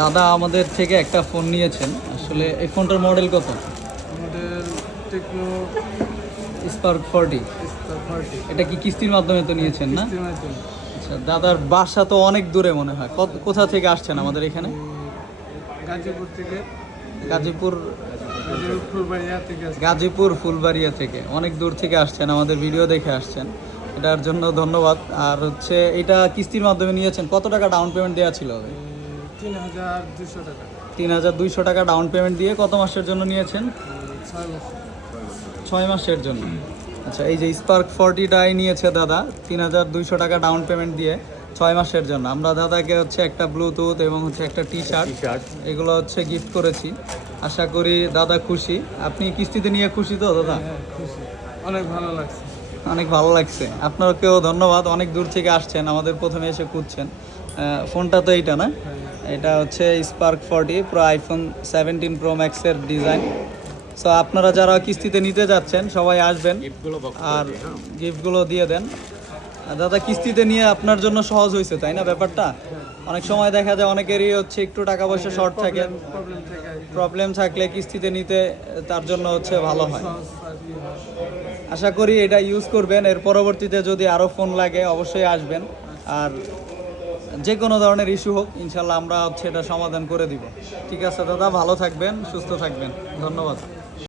দাদা আমাদের থেকে একটা ফোন নিয়েছেন, আসলে এই ফোনটার মডেল কত? আমাদের টেকনো স্পার্ক 40। স্টার 30 এটা কি কিস্তির মাধ্যমে তো নিয়েছেন না? কিস্তির মাধ্যমে। আচ্ছা, দাদার বাসা তো অনেক দূরে মনে হয়, কোথা থেকে আসছেন আমাদের এখানে? গাজীপুর থেকে, গাজীপুর। গাজীপুর ফুলবাড়িয়া থেকে আসছি। গাজীপুর ফুলবাড়িয়া থেকে অনেক দূর থেকে আসছেন, আমাদের ভিডিও দেখে আসছেন, এটার জন্য ধন্যবাদ। আর হচ্ছে এটা কিস্তির মাধ্যমে নিয়েছেন, কত টাকা ডাউন পেমেন্ট দেওয়া ছিল? 3200 টাকা। 3200 টাকা ডাউন পেমেন্ট দিয়ে কত মাসের জন্য নিয়েছেন? 6 মাস। 6 মাসের জন্য। আচ্ছা, এই যে স্পার্ক 40টাই নিয়েছে দাদা 3200 টাকা ডাউন পেমেন্ট দিয়ে 6 মাসের জন্য। আমরা দাদাকে হচ্ছে একটা ব্লুটুথ এবং হচ্ছে একটা টি শার্ট এগুলো হচ্ছে গিফট করেছি। আশা করি দাদা খুশি। আপনি কিস্তিতে নিয়ে খুশি তো দাদা? হ্যাঁ, খুশি, অনেক ভালো লাগছে। অনেক ভালো লাগছে। আপনাকেও ধন্যবাদ, অনেক দূর থেকে আসছেন, আমাদের প্রথমে এসে খুঁজছেন। ফোনটা তো এইটা না? এটা হচ্ছে স্পার্ক 40 প্রো, আইফোন 17 প্রো ম্যাক্সের ডিজাইন। সো আপনারা যারা কিস্তিতে নিতে যাচ্ছেন সবাই আসবেন আর গিফটগুলো দিয়ে দেন। দাদা কিস্তিতে নিয়ে আপনার জন্য সহজ হয়েছে তাই না ব্যাপারটা? অনেক সময় দেখা যায় অনেকেরই হচ্ছে একটু টাকা পয়সা শর্ট থাকে, প্রবলেম থেকে প্রবলেম থাকলে কিস্তিতে নিতে তার জন্য হচ্ছে ভালো হয়। সহজ আর কি হয়। আশা করি এটা ইউজ করবেন, এর পরবর্তীতে যদি আরও ফোন লাগে অবশ্যই আসবেন। আর যে কোনো ধরনের ইস্যু হোক ইনশাল্লাহ আমরা হচ্ছে এটা সমাধান করে দিব। ঠিক আছে দাদা, ভালো থাকবেন, সুস্থ থাকবেন, ধন্যবাদ।